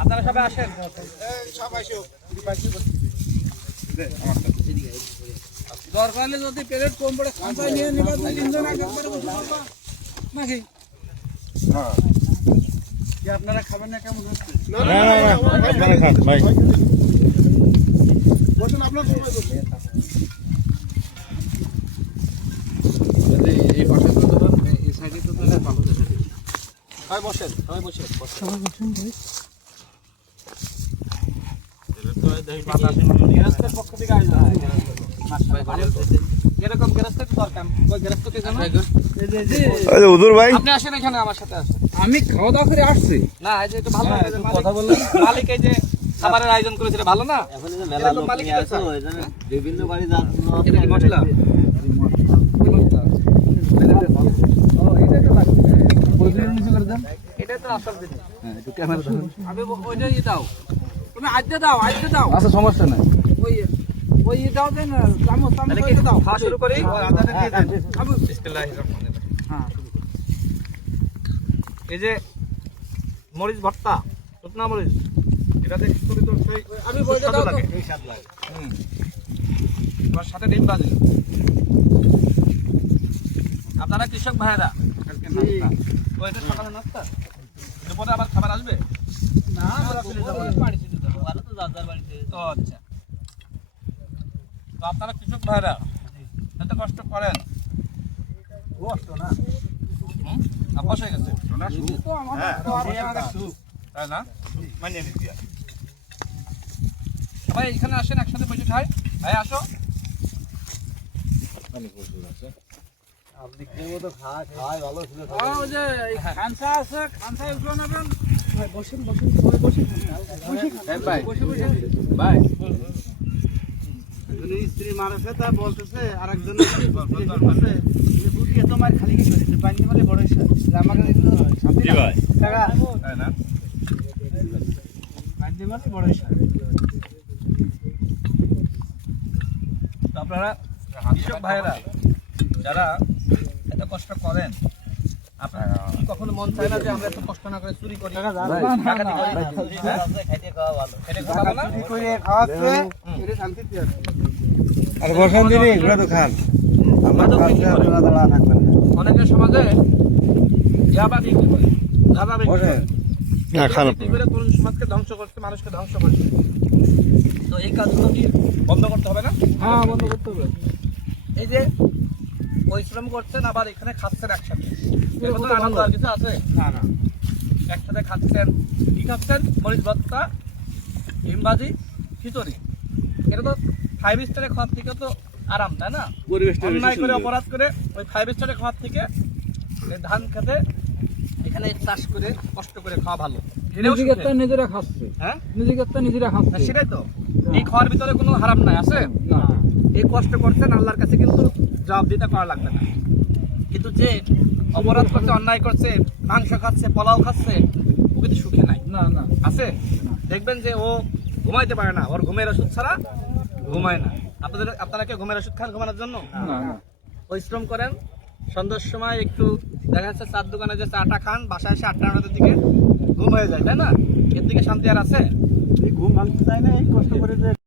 আপনারা সবাই আসেন, দরকার হলে যদি প্লেট কম পড়ে খাঁচায় নিয়ে নিবা, তিনজন আগে করে বসে পড়বা নাকি? আপনারা খাবেন না? কেমন হচ্ছে? আপনারা খান ভাই। বসুন, আপনার এই পাশে তো ধরুন, এই সাইডে তো তাহলে ভালো দেখা যায়। সবাই বসেন, সবাই বসেন, সবাই বসেন ভাই। গেরস্তের পক্ষ থেকে আয়োজন হয়। এরকম গেরস্তের দরকার। ওই গেরস্তকে জানো? হুজুর ভাই আপনি আসেন এখানে, আমার সাথে আসেন। আমি খাওয়া দাওয়া করে আসছি। না, এই যে একটু ভালো কথা বললেন। মালিক এই যে খাবারের আয়োজন করেছিল, ভালো না? এখন যে মেলা লোক নিয়ে আসে, ওইজন্য বিভিন্ন বাড়ি যাচ্ছে। এটা কি মশলা? এটা তো আসল জিনিস। হ্যাঁ, একটু ক্যামেরা ধরুন। আমি ওইটাই দাও। তুমি আজকে দাও, আজকে দাও। আচ্ছা, সমস্যা নাই। ওই দাও দেন, চামচ চামচ দাও। খাওয়া শুরু করি। আদাটা দিয়ে দেন। বিসমিল্লাহির রহমানির রহিম। হ্যাঁ। এই যে মরিচ ভর্তা, শুকনা মরিচ, এটা দেখতে তো সেই আমি বলতে দাও তো, এই স্বাদ লাগে। তার সাথে ডিম ভাজি। আপনারা কৃষক ভাইরা, কালকে নাস্তা ওইটা সকালে নাস্তা, দুপুরে আবার খাবার আসবে না? আমরা চলে যাব বাড়িতে, ভালো তো দাদার বাড়িতে। তো আচ্ছা, তো আপনারা কৃষক ভাইরা এত কষ্ট করেন, কষ্ট না আপাস হয়ে গেছে না? তাই না? মানিয়ে নিচ্ছি। সবাই এখানে আসেন, একসাথে বসে খাই। ভাই আসো। আপনি কি মতো খাওয়াই ভালো ছিল। ওই যে খানসা আছে, খানসায় উঠলো নেবেন। বসেন বসেন, সবাই বসেন। ভাই বসে বসে ভাই, স্ত্রী মারছে, তা বলতেছে আরেকজন বলছে যে বুটি এত মার খালি কি করেছে, পানি মানে বড় ইচ্ছা আমাকে শান্তি ভাই টাকা তাই না? পানি মানে বড় ইচ্ছা। তো আপনারা কৃষক ভাইরা যারা এত কষ্ট করেন, আপনার কি কখনো মন চায় না যে আমরা এত কষ্ট না করে চুরি করি, ডাকাতি করি? খাইতে খাওয়া ভালো। এটা খাওয়া না? চুরি করে খাওয়াচ্ছে, এটা শান্তিতে আছে। আর বসান দিন, এগুলো তো খান। আমাদের কি করে? দাঁড়া থাকবেন অনেকের সমাজে ইয়াবা বিক্রি করে, গাঁজা বিক্রি করে। না খান বিক্রি করে তরুণ সমাজকে ধ্বংস করছে, মানুষকে ধ্বংস করছে। তো এই কাজগুলো কি বন্ধ করতে হবে না? হ্যাঁ, বন্ধ করতে হবে। এই যে পরিশ্রম করছেন, আবার এখানে খাচ্ছেন একসাথে, এর মধ্যে আনন্দ আর কিছু আছে? না না, একসাথে খাচ্ছেন। কি খাচ্ছেন? মরিচ ভর্তা, ডিম ভাজি, খিচুড়ি। এটা তো 5 স্টারে খাওয়ার থেকে তো আরাম, তাই না? অন্যায় করে, অপরাধ করে ওই 5 স্টারে খাওয়ার থেকে ধান খেতে এখানে চাষ করে কষ্ট করে খাওয়া ভালো। নিজেরা খাচ্ছে, হ্যাঁ, নিজেরা খাচ্ছে। সেটাই তো। এই খাওয়ার ভিতরে কোনো হারাম নাই, আছে? এই কষ্ট করছেন, আল্লাহর কাছে কিন্তু জবাবদিহিতা করা লাগবে না। কিন্তু যে অপরাধ করছে, অন্যায় করছে, মাংস খাচ্ছে, পোলাও খাচ্ছে, ও কিন্তু সুখে নাই। না না, আছে? দেখবেন যে ও ঘুমাইতে পারে না, ওর ঘুমের ওষুধ ছাড়া ঘুমায় না। আপনারা কি ঘুমের ওষুধ খান ঘুমানোর জন্য? পরিশ্রম করেন, সন্ধ্যার সময় একটু দেখা যাচ্ছে চার দোকানে যে চাটা খান, বাসায় এসে 8টা-9টার দিকে ঘুম হয়ে যায়, তাই না? এর দিকে শান্তি আর আছে? ঘুম ভাঙতে চায় না, এই কষ্ট করে যে